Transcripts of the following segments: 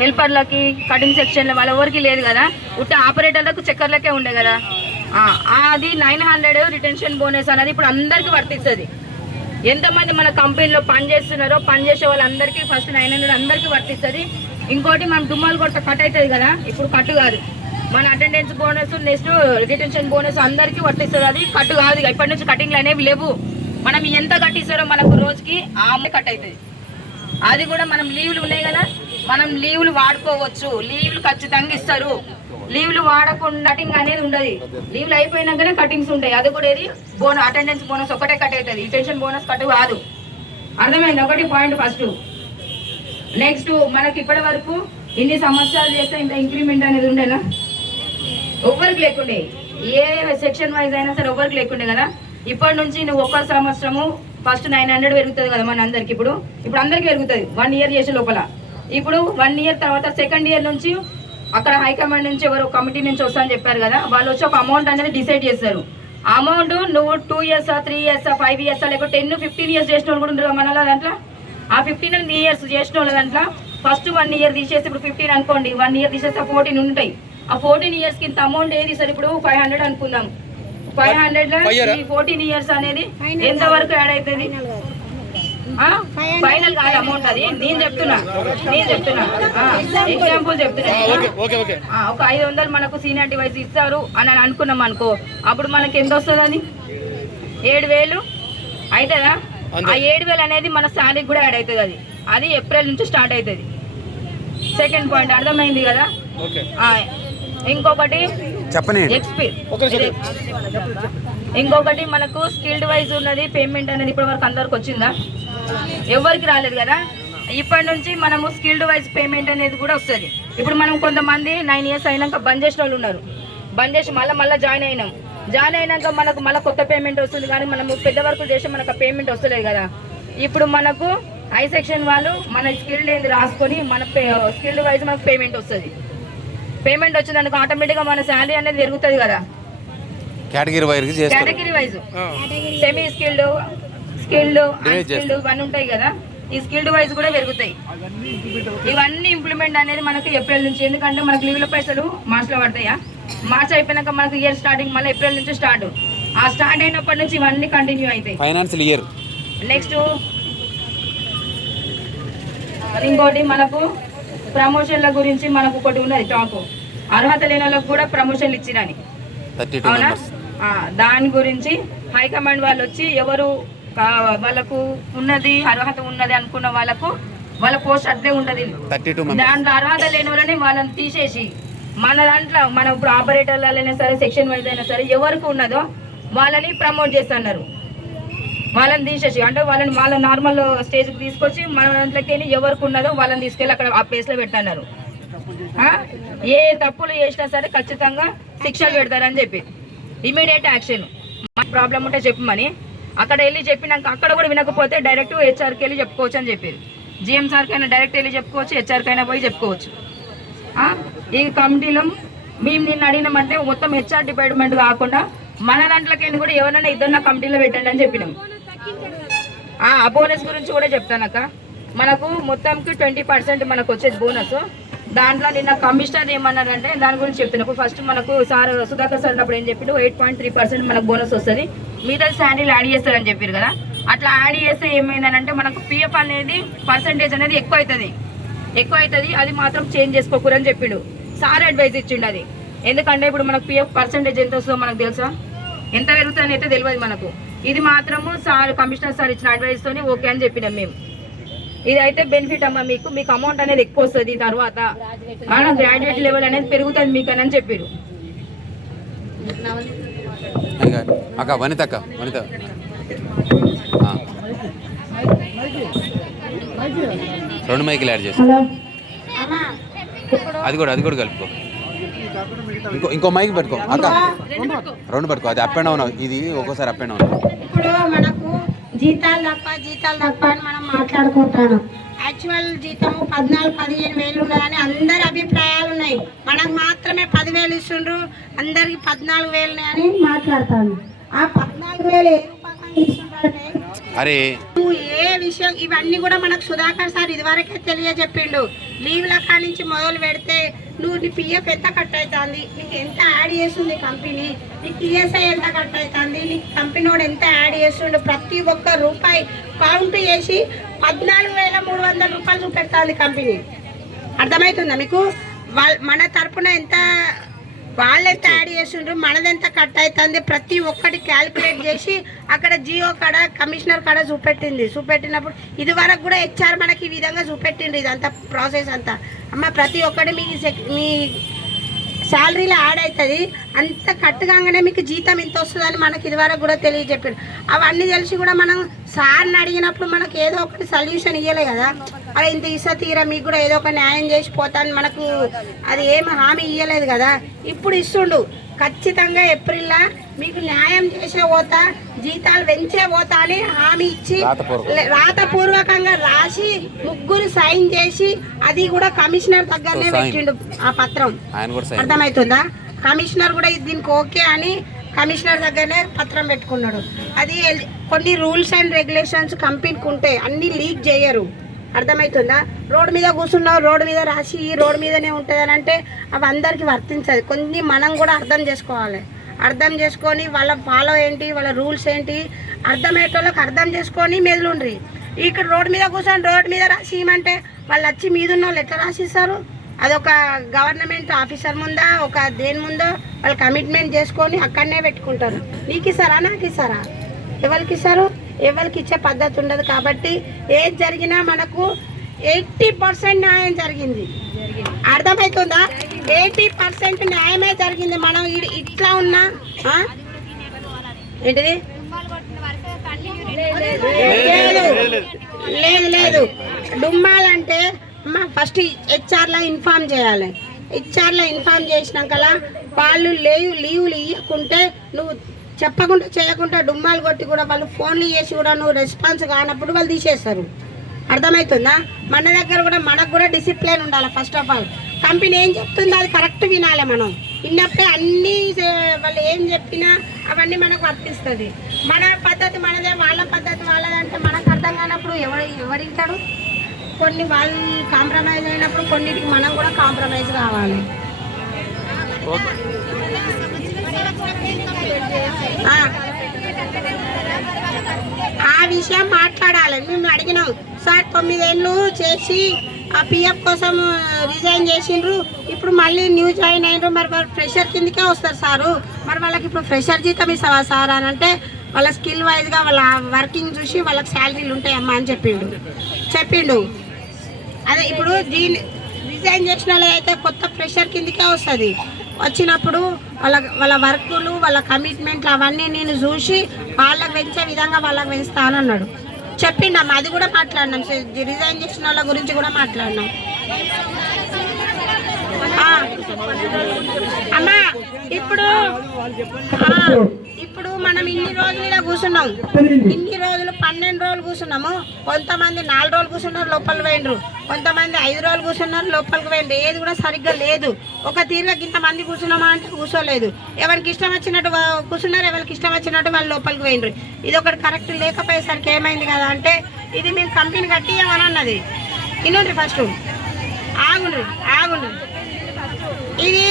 హెల్పర్లకి cutting సెక్షన్లో వాళ్ళ ఎవరికి లేదు కదా, ఉట్టి ఆపరేటర్లకు చెక్కర్లకే ఉండే కదా. అది 900 రిటెన్షన్ బోనస్ అనేది ఇప్పుడు అందరికీ వర్తిస్తుంది. ఎంతమంది మన కంపెనీలో పనిచేస్తున్నారో పనిచేసే వాళ్ళందరికీ ఫస్ట్ 900 అందరికీ వర్తిస్తుంది. ఇంకోటి మనం డుమ్మాలు కొట్ట కట్ అవుతుంది కదా, ఇప్పుడు కట్టు కాదు, మన attendance bonus next retention bonus అందరికీ వర్తిస్తుంది. అది కట్టు కాదు, ఇప్పటి నుంచి కటింగ్లు అనేవి లేవు. మనం ఎంత కట్టిస్తారో మనకు రోజుకి ఆ కట్ అవుతుంది. అది కూడా మనం లీవ్లు ఉన్నాయి కదా, మనం లీవ్లు వాడుకోవచ్చు, లీవ్లు ఖచ్చితంగా ఇస్తారు. లీవ్లు వాడకుండా కటింగ్ అనేది ఉండదు, లీవ్లు అయిపోయినాకనే కటింగ్స్ ఉంటాయి. అది కూడా ఏది అటెండెన్స్ బోనస్ ఒకటే కట్ అవుతుంది, రిటెన్షన్ బోనస్ కట్ కాదు. అర్థమైంది ఒకటి పాయింట్ ఫస్ట్. నెక్స్ట్ మనకి ఇప్పటి వరకు ఇన్ని సంవత్సరాలు చేస్తే ఇంత ఇంక్రిమెంట్ అనేది ఉండేనా, ఎవరికి లేకుండే, ఏ సెక్షన్ వైజ్ అయినా సరే ఎవరికి లేకుండే కదా. ఇప్పటి నుంచి నువ్వు ఒక్క సంవత్సరము ఫస్ట్ 900 పెరుగుతుంది కదా మన అందరికి, ఇప్పుడు అందరికి పెరుగుతుంది 1 ఇయర్ చేసే లోపల. ఇప్పుడు 1 ఇయర్ తర్వాత సెకండ్ ఇయర్ నుంచి అక్కడ హైకమాండ్ నుంచి ఎవరు కమిటీ నుంచి వస్తారని చెప్పారు కదా, వాళ్ళు వచ్చి ఒక అమౌంట్ అనేది డిసైడ్ చేస్తారు. అమౌంట్ నువ్వు 2 ఇయర్సా 3 ఇయర్సా 5 ఇయర్సా లేకపోతే 10-15 ఇయర్స్ చేసిన వాళ్ళు కూడా ఉంటారు మనలో దాంట్లో. ఆ 15 ఇయర్స్ చేసిన వాళ్ళ దాంట్లో ఫస్ట్ 1 ఇయర్ తీసేసి ఇప్పుడు 15 అనుకోండి, 1 ఇయర్ తీసేస్తే 14 ఉంటాయి. ఆ 14 ఇయర్స్కి ఇంత అమౌంట్ ఏది సార్, ఇప్పుడు 500 అనుకుందాం, 500లో 14 ఇయర్స్ అనేది ఎంతవరకు యాడ్ అవుతుంది? ఫైనల్ కాదు అమౌంట్, అది నేను చెప్తున్నా ఎగ్జాంపుల్ చెప్తున్నా. ఒక 500 మనకు సీనియారిటీ వైజ్ ఇస్తారు అని అనుకున్నాం అనుకో, అప్పుడు మనకి ఎంత వస్తుంది? అది 7,000 అవుతుందా? ఆ 7,000 అనేది మన శాలరీకి కూడా యాడ్ అవుతుంది. అది ఏప్రిల్ నుంచి స్టార్ట్ అవుతుంది. సెకండ్ పాయింట్ అర్థమైంది కదా. ఇంకొకటి ఇంకొకటి మనకు స్కిల్డ్ వైజ్ ఉన్నది పేమెంట్ అనేది ఇప్పటి వరకు అందరికి వచ్చిందా? ఎవరికి రాలేదు కదా. ఇప్పటి నుంచి మనము స్కిల్డ్ వైజ్ పేమెంట్ అనేది కూడా వస్తుంది. ఇప్పుడు మనం కొంతమంది 9 ఇయర్స్ అయినాక బంద్ చేసిన వాళ్ళు ఉన్నారు, బంద్ చేసి మళ్ళీ జాయిన్ అయినాక మనకు మళ్ళీ కొత్త పేమెంట్ వస్తుంది. కానీ మనము పెద్ద వర్కులు చేసి మనకు పేమెంట్ వస్తలేదు కదా. ఇప్పుడు మనకు ఐ సెక్షన్ వాళ్ళు మన స్కిల్డ్ ఏంది రాసుకొని మన స్కిల్డ్ వైజ్ మనకు పేమెంట్ వస్తుంది. పేమెంట్ వచ్చిందనుకో ఆటోమేటిక్గా మన శాలరీ అనేది పెరుగుతుంది కదా. Category wise semi skilled unskilled ఇవన్నీ ఉంటాయి కదా, ఈ స్కిల్డ్ వైజ్ కూడా పెరుగుతాయి. ఇవన్నీ ఇంప్లిమెంట్ అనేది మనకు ఏప్రిల్ నుంచి, ఎందుకంటే మనకు లీవ్ల పైసలు మార్చిలో పడతాయా, మార్చ్ అయిపోయినాక మనకు ఇయర్ స్టార్టింగ్ మళ్ళీ ఏప్రిల్ నుంచి స్టార్ట్. ఆ స్టార్ట్ అయినప్పటి నుంచి ఇవన్నీ కంటిన్యూ అవుతాయి ఫైనాన్షియల్ ఇయర్. నెక్స్ట్ ఇంకోటి మనకు ప్రమోషన్ల గురించి మనకు ఒకటి ఉన్నది టాప్, అర్హత లేని వాళ్ళకు కూడా ప్రమోషన్లు ఇచ్చిరని, అవునా? దాని గురించి హైకమాండ్ వాళ్ళు వచ్చి ఎవరు వాళ్ళకు ఉన్నది అర్హత ఉన్నది అనుకున్న వాళ్ళ పోస్ట్ అట్లే ఉండదు. దాంట్లో అర్హత లేని వాళ్ళని వాళ్ళని తీసేసి మన దాంట్లో మనం ఇప్పుడు ఆపరేటర్లైనా సరే సెక్షన్ వైజ్ అయినా సరే ఎవరికి ఉన్నదో వాళ్ళని ప్రమోట్ చేస్తున్నారు. వాళ్ళని తీసేసి అంటే వాళ్ళ నార్మల్ స్టేజ్కి తీసుకొచ్చి మన దాంట్లోకి ఎవరికి ఉన్నదో వాళ్ళని తీసుకెళ్ళి అక్కడ ఆ ప్లేస్లో పెడుతున్నారు. ఏ తప్పులు చేసినా సరే ఖచ్చితంగా శిక్షలు పెడతారని చెప్పి ఇమీడియట్ యాక్షన్. ప్రాబ్లం ఉంటే చెప్పమని అక్కడ వెళ్ళి చెప్పినాక అక్కడ కూడా వినకపోతే డైరెక్ట్ హెచ్ఆర్కి వెళ్ళి చెప్పుకోవచ్చు అని చెప్పారు. జిఎం సార్కి అయినా డైరెక్ట్ వెళ్ళి చెప్పుకోవచ్చు, హెచ్ఆర్కి అయినా పోయి చెప్పుకోవచ్చు. ఈ కమిటీలో మేము నిన్ను అడిగినామంటే మొత్తం హెచ్ఆర్ డిపార్ట్మెంట్ కాకుండా మన దాంట్లోకి కూడా ఎవరైనా ఇద్దరు కమిటీలో పెట్టండి అని చెప్పినాం. ఆ బోనస్ గురించి కూడా చెప్తానక్క. మనకు మొత్తంకి 20% మనకు వచ్చేది బోనస్. దాంట్లో నిన్న కమిషనర్ ఏమన్నారంటే దాని గురించి చెప్తున్నప్పుడు ఫస్ట్ మనకు సార్ సుధాకర్ సార్ అప్పుడు ఏం చెప్పిండు 8.3% మనకు బోనస్ వస్తుంది, మిగతా శాలరీలు యాడ్ చేస్తారని చెప్పారు కదా. అట్లా యాడ్ చేస్తే ఏమైందనంటే మనకు పిఎఫ్ అనేది పర్సంటేజ్ అనేది ఎక్కువ అవుతుంది, అది మాత్రం చేంజ్ చేసుకోకూరని చెప్పిండు సార్. అడ్వైజ్ ఇచ్చిండు అది. ఎందుకంటే ఇప్పుడు మనకు పిఎఫ్ పర్సంటేజ్ ఎంత వస్తుందో మనకు తెలుసా, ఎంత పెరుగుతుందని అయితే తెలియదు మనకు. ఇది మాత్రము సార్ కమిషనర్ సార్ ఇచ్చిన అడ్వైస్ తోని ఓకే అని చెప్పినాం మేము. ఇదైతే బెనిఫిట్ అమ్మా, మీకు అమౌంట్ అనేది ఎక్కువ వస్తుంది, తర్వాత గ్రాడ్యుయేట్ లెవెల్ అనేది పెరుగుతుంది మీకు అని చెప్పారు. రెండు మైకులు యాడ్ చేసి అది కూడా కలుపుకో. ఇంకో మైక్ పెట్టుకో అక్క, రెండు పెట్టుకో. అది అప్ అండ్ డౌన్, ఇది ఒక్కోసారి అప్ అండ్ డౌన్. ఇప్పుడు మనకు జీతాలు తప్ప అని మనం మాట్లాడుకుంటాను. యాక్చువల్ జీతం 14-15 వేలు ఉన్నదని అందరి అభిప్రాయాలు ఉన్నాయి. మనకు మాత్రమే 10,000 ఇస్తుండ్రు, అందరికి 14,000 అని మాట్లాడతాను. ఆ 14,000 ఏ రూపంగా ఇస్తుండ్రంటే అరే నువ్వు ఏ విషయం ఇవన్నీ కూడా మనకు సుధాకర్ సార్ ఇదివరకే తెలియజెప్పిండు. లీవ్ల కాడి నుంచి మొదలు పెడితే నువ్వు నీ పిఎఫ్ ఎంత కట్ అవుతుంది, నీకు ఎంత యాడ్ చేస్తుంది కంపెనీ, నీకు టీఎస్ఐ ఎంత కట్ అవుతుంది, నీకు కంపెనీ వాడు ఎంత యాడ్ చేస్తుండు, ప్రతి ఒక్క రూపాయి కౌంట్ చేసి 14,300 రూపాయలు చూపెడుతుంది కంపెనీ. అర్థమవుతుందా మీకు? మన తరపున ఎంత వాళ్ళు ఎంత యాడ్ చేస్తుండ్రు, మనదెంత కట్ అవుతుంది, ప్రతి ఒక్కటి క్యాలిక్యులేట్ చేసి అక్కడ జియో కాడ కమిషనర్ కాడ చూపెట్టినప్పుడు ఇది వరకు కూడా హెచ్ఆర్ మనకి ఈ విధంగా చూపెట్టిండ్రు. ఇదంతా ప్రాసెస్ అంతా అమ్మ ప్రతి ఒక్కటి మీ శాలరీలో యాడ్ అవుతుంది, అంత కట్ కాగానే మీకు జీతం ఇంత వస్తుందని మనకి ఇదివరకు కూడా తెలియజెప్పారు. అవన్నీ తెలిసి కూడా మనం సార్ని అడిగినప్పుడు మనకు ఏదో ఒకటి సొల్యూషన్ ఇవ్వలే కదా, అలా ఇంత ఇసా తీరా మీకు కూడా ఏదో ఒక న్యాయం చేసి పోతాను మనకు అది ఏమి హామీ ఇవ్వలేదు కదా. ఇప్పుడు ఇస్తుండు ఖచ్చితంగా ఏప్రిల్లో మీకు న్యాయం చేసే పోతా, జీతాలు పెంచే పోతా అని హామీ ఇచ్చి రాతపూర్వకంగా రాసి 3 సైన్ చేసి అది కూడా కమిషనర్ దగ్గరనే పెట్టిండు ఆ పత్రం. అర్థమవుతుందా? కమిషనర్ కూడా దీనికి ఓకే అని కమిషనర్ దగ్గరనే పత్రం పెట్టుకున్నాడు. అది కొన్ని రూల్స్ అండ్ రెగ్యులేషన్స్ కంపెనీకి ఉంటాయి, అన్ని లీక్ చేయరు. అర్థమవుతుందా? రోడ్డు మీద కూర్చున్నావు, రోడ్డు మీద రాసి ఈ రోడ్డు మీదనే ఉంటుంది అని అంటే అవి అందరికీ వర్తించదు. కొన్ని మనం కూడా అర్థం చేసుకోవాలి. అర్థం చేసుకొని వాళ్ళ ఫాలో ఏంటి, వాళ్ళ రూల్స్ ఏంటి అర్థమయ్యేటోళ్ళకి అర్థం చేసుకొని మెదులుండ్రి. ఇక్కడ రోడ్డు మీద కూర్చొని రోడ్డు మీద రాసి ఇవ్వమంటే వాళ్ళు వచ్చి మీద ఉన్న వాళ్ళు ఎట్లా రాసిస్తారు? అదొక గవర్నమెంట్ ఆఫీసర్ ముందా ఒక దేని ముందో వాళ్ళు కమిట్మెంట్ చేసుకొని అక్కడనే పెట్టుకుంటారు. నీకు ఇస్తారా, నాకు ఇస్తారా? ఎవరికి ఇస్తారు? ఎవరికి ఇచ్చే పద్ధతి ఉండదు. కాబట్టి ఏది జరిగినా మనకు 80% న్యాయం జరిగింది. అర్థమవుతుందా? 80% న్యాయమే జరిగింది. మనం ఇట్లా ఉన్నా ఏంటిది లేదు డుమ్మాలంటే ఫస్ట్ హెచ్ఆర్లో ఇన్ఫార్మ్ చేయాలి. హెచ్ఆర్లో ఇన్ఫార్మ్ చేసినాకలా వాళ్ళు లీవులు ఇవ్వకుంటే నువ్వు చెప్పకుండా చేయకుండా డుమ్మాలు కొట్టి కూడా వాళ్ళు ఫోన్లు చేసి కూడా నువ్వు రెస్పాన్స్ కానప్పుడు వాళ్ళు తీసేస్తారు. అర్థమవుతుందా? మన దగ్గర కూడా మనకు కూడా డిసిప్లిన్ ఉండాలి. ఫస్ట్ ఆఫ్ ఆల్ కంపెనీ ఏం చెప్తుందో అది కరెక్ట్ వినాలి. మనం విన్నప్పుడే అన్నీ వాళ్ళు ఏం చెప్పినా అవన్నీ మనకు వర్తిస్తుంది. మన పద్ధతి మనదే, వాళ్ళ పద్ధతి వాళ్ళదంటే మనకు అర్థం కానప్పుడు ఎవరింటాడు? కొన్ని వాళ్ళు కాంప్రమైజ్ అయినప్పుడు కొన్నిటికి మనం కూడా కాంప్రమైజ్ కావాలి. ఆ విషయం మాట్లాడాలి. మేము అడిగినాం సార్ 9 ఏళ్ళు చేసి ఆ పిఎఫ్ కోసం రిజైన్ చేసిండ్రు, ఇప్పుడు మళ్ళీ న్యూ జాయిన్ అయినరు, మరి ఫ్రెషర్ కిందకే వస్తారు సారు, మరి వాళ్ళకి ఇప్పుడు ఫ్రెషర్ జీతం ఇస్తావా సార్ అని అంటే వాళ్ళ స్కిల్ వైజ్గా వాళ్ళ వర్కింగ్ చూసి వాళ్ళకి శాలరీలు ఉంటాయమ్మా అని చెప్పిండు. అదే ఇప్పుడు రిజైన్ చేసిన వాళ్ళైతే కొత్త ఫ్రెషర్ కిందకే వస్తుంది. వచ్చినప్పుడు వాళ్ళ వర్కులు వాళ్ళ కమిట్మెంట్లు అవన్నీ నేను చూసి వాళ్ళకి పెంచే విధంగా వాళ్ళకి పెంచుతానన్నాడు. చెప్పిండమ్మా, అది కూడా మాట్లాడినాం. రిజైన్ చేసిన వాళ్ళ గురించి కూడా మాట్లాడినాం. అమ్మా ఇప్పుడు మనం ఇన్ని రోజులు ఇలా కూర్చున్నాం, ఇన్ని రోజులు 12 రోజులు కూర్చున్నాము. కొంతమంది 4 రోజులు కూర్చున్నారు, లోపలికి పోయినరు. కొంతమంది 5 రోజులు కూర్చున్నారు, లోపలికి పోయినరు. ఏది కూడా సరిగ్గా లేదు. ఒక తీరుగా ఇంతమంది కూర్చున్నామా అంటే కూర్చోలేదు. ఎవరికి ఇష్టం వచ్చినట్టు కూర్చున్నారు, ఎవరికి ఇష్టం వచ్చినట్టు వాళ్ళు లోపలికి పోయినరు. ఇది ఒకటి కరెక్ట్ లేకపోయేసరికి ఏమైంది కదా అంటే ఇది మేము కంపెనీ కట్టియమని అన్నది. ఇన్నుండ్రి ఫస్ట్ ఆగుండ్రి. ఇది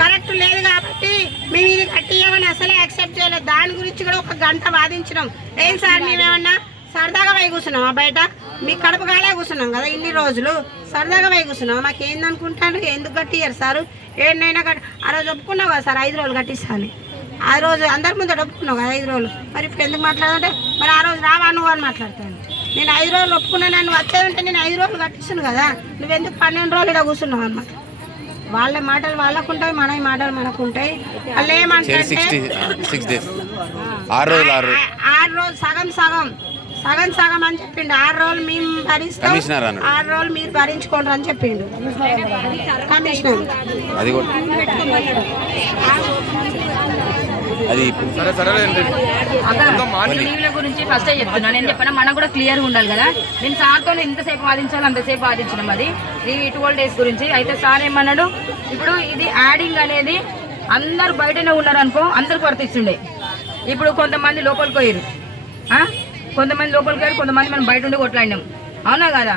కరెక్ట్ లేదు కాబట్టి మేము ఇది కట్టియమని అసలే యాక్సెప్ట్ చేయలేదు. దాని గురించి కూడా 1 గంట వాదించినాం. ఏం సార్ మేమేమన్నా సరదాగా పోయి కూర్చున్నామా? బయట మీ కడుపు కాలే కూర్చున్నాం కదా ఇన్ని రోజులు, సరదాగా పోయి కూర్చున్నాం. మాకు ఏందనుకుంటాను, ఎందుకు కట్టియ్యారు సార్? ఏడైనా ఆ రోజు ఒప్పుకున్నావు కదా సార్ 5 రోజులు కట్టిస్తాను. ఆ రోజు అందరి ముందు ఒప్పుకున్నావు కదా 5 రోజులు. మరి ఇప్పుడు ఎందుకు మాట్లాడాలంటే మరి ఆ రోజు రావా నువ్వు అని మాట్లాడతాను. నేను 5 రోజులు ఒప్పుకున్నాను, నువ్వు వచ్చేదంటే నేను 5 రోజులు కట్టిస్తాను కదా, నువ్వెందుకు 12 రోజులు ఇక్కడ కూర్చున్నావు అన్నమాట. వాళ్ళ మాటలు వాళ్ళకు ఉంటాయి, మన మాటలు మనకు ఉంటాయి. వాళ్ళు ఏమంటే 6 రోజులు సగం అని చెప్పిండు. 6 రోజులు మేము భరిస్తాం, 6 రోజులు మీరు భరించుకోండి అని చెప్పిండు కమిషనర్. లీవ్ల గురించి ఫస్ట్ చెప్తున్నా. నేను చెప్పిన మనకు కూడా క్లియర్ ఉండాలి కదా. నేను సార్తో ఎంతసేపు వాదించాలో అంతసేపు వాదించడం అది లీవ్ 12 డేస్ గురించి. అయితే సార్ ఏమన్నాడు, ఇప్పుడు ఇది యాడింగ్ అనేది అందరు బయటనే ఉన్నారు అనుకో, అందరికి వర్తిస్తుండే. ఇప్పుడు కొంతమంది లోపలికి పోయారు, కొంతమంది లోపలికి వెళ్ళి కొంతమంది మనం బయట ఉండి కొట్లాడినాం, అవునా కదా.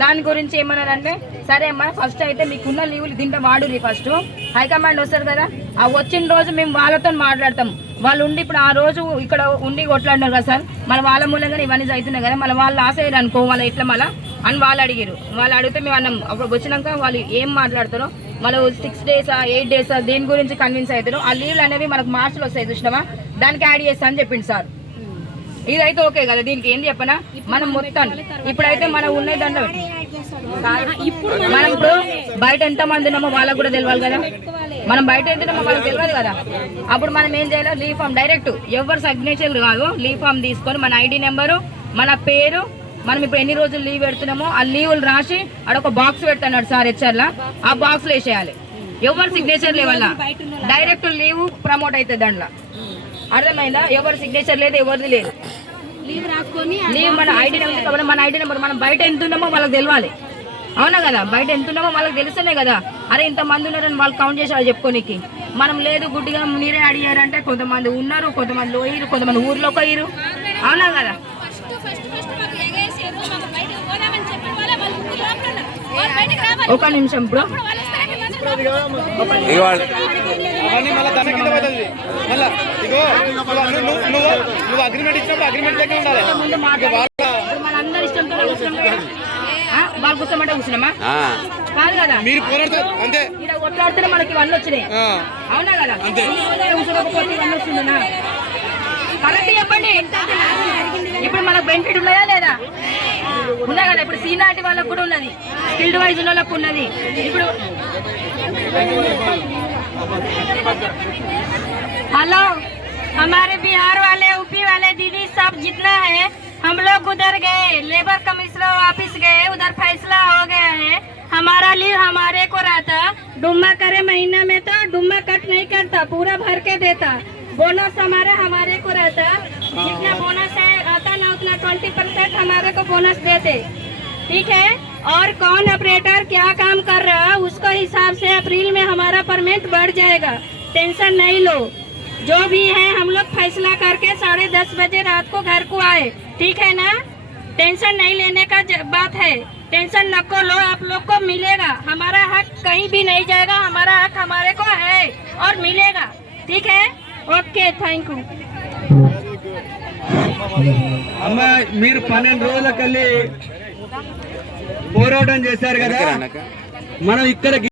దాని గురించి ఏమన్నారంటే సరే అమ్మా ఫస్ట్ అయితే మీకున్న లీవులు దీంట్లో వాడురి, ఫస్ట్ హైకమాండ్ వస్తారు కదా, ఆ వచ్చిన రోజు మేము వాళ్ళతో మాట్లాడతాం. వాళ్ళు ఉండి ఇప్పుడు ఆ రోజు ఇక్కడ ఉండి కొట్లాడినారు కదా సార్, మళ్ళీ వాళ్ళ మూలంగా ఇవన్నీ అవుతున్నాయి కదా, మళ్ళీ వాళ్ళు ఆశ అయ్యారు అనుకో వాళ్ళ ఎట్లా మళ్ళీ అని వాళ్ళు అడిగారు. వాళ్ళు అడిగితే మేము అన్నాం అప్పుడు వచ్చినాక వాళ్ళు ఏం మాట్లాడతారో వాళ్ళు 6 days 8 days దేని గురించి కన్విన్స్ అవుతారు, ఆ లీవ్లు అనేవి మనకు మార్చిలో వస్తాయి చూసినామా, దానికి యాడ్ చేస్తా అని చెప్పింది సార్. ఇదైతే ఓకే కదా, దీనికి ఏంది చెప్పనా మనం మొత్తం ఇప్పుడైతే మనం ఉన్న దాంట్లో మనం ఇప్పుడు బయట ఎంత మంది ఉన్నామో వాళ్ళకు కూడా తెలియాలి కదా, మనం బయట ఎంత ఉన్నామో వాళ్ళకి తెలియదు కదా. అప్పుడు మనం ఏం చేయాలి, లీవ్ ఫామ్ డైరెక్ట్ ఎవరు సిగ్నేచర్ కాదు, లీవ్ ఫామ్ తీసుకొని మన ఐడి నెంబరు మన పేరు మనం ఇప్పుడు ఎన్ని రోజులు లీవ్ పెడుతున్నామో ఆ లీవులు రాసి అడొక బాక్స్ పెడుతున్నాడు సార్ హెచ్ఆర్లా, ఆ బాక్స్ లో వేసేయాలి. ఎవరు సిగ్నేచర్ లేవల్ల డైరెక్ట్ లీవ్ ప్రమోట్ అవుతుంది దాంట్లో, అర్థమైందా. ఎవరు సిగ్నేచర్ లేదు ఎవరిది లేదు, లీవ్ మన ఐడి నెంబర్ కాబట్టి మన ఐడి నెంబర్ మనం బయట ఎంత ఉన్నామో వాళ్ళకి తెలియాలి, అవునా కదా. బయట ఎంత ఉన్నామో వాళ్ళకి తెలుస్తేనే కదా, అరే ఇంతమంది ఉన్నారని వాళ్ళు కౌంట్ చేసి వాళ్ళు చెప్పుకోనికి. మనం లేదు గుడ్డిగా మీరే అడిగారంటే కొంతమంది ఉన్నారు, కొంతమంది లోయిరు, కొంతమంది ఊర్లోకి పోయిరు, అవునా కదా. ఒక నిమిషం బ్రో, అవన్నీ మళ్ళీ దాని కింద పడుతుంది. మళ్ళీ ఇగో నువ్వు అగ్రిమెంట్ ఇచ్చినప్పుడు అగ్రిమెంట్ దగ్గర ఉండాలి. మనందరి ఇష్టంతో వాళ్ళు కూర్చోమంటే కూర్చున్నామా కాదు కదా, మీరు పోరాడతారు అంతే. ఇక్కడ కొట్లాడితే మనకి ఇవన్నీ వచ్చినాయి, అవునా కదా. కూర్చోకపోతే ఇవన్నీ వస్తుందా కరెక్ట్ చెప్పండి. ఇప్పుడు మనకు బెనిఫిట్ ఉన్నాయా లేదా, ఉందా కదా. ఇప్పుడు సీనియారిటీ వాళ్ళకు కూడా ఉన్నది, స్కిల్డ్ వైజ్ వాళ్ళకు ఉన్నది. ఇప్పుడు हेलो, हमारे बिहार वाले यूपी वाले दीदी सब जितना है हम लोग उधर गए, लेबर कमिश्नर ऑफिस गए, उधर फैसला हो गया है। हमारा लीव हमारे को रहता, डुम्मा करे महीना में तो डुम्मा कट नहीं करता, पूरा भर के देता। बोनस हमारे को रहता, जितना बोनस है आता ना उतना 20% हमारे को बोनस देते, ठीक है। और कौन ऑपरेटर क्या काम कर रहा है उसको हिसाब से अप्रैल में हमारा परमिट बढ़ जाएगा, टेंशन नहीं लो। जो भी है हम लोग फैसला करके 10:30 बजे रात को घर को आए, ठीक है ना। टेंशन नहीं लेने का बात है, टेंशन न को लो, आप लोग को मिलेगा। हमारा हक कहीं भी नहीं जाएगा, हमारा हक हमारे को है और मिलेगा, ठीक है। Okay, thank you. అమ్మ మీరు 12 రోజులకెళ్ళి పోరాటం చేశారు కదా, మనం ఇక్కడ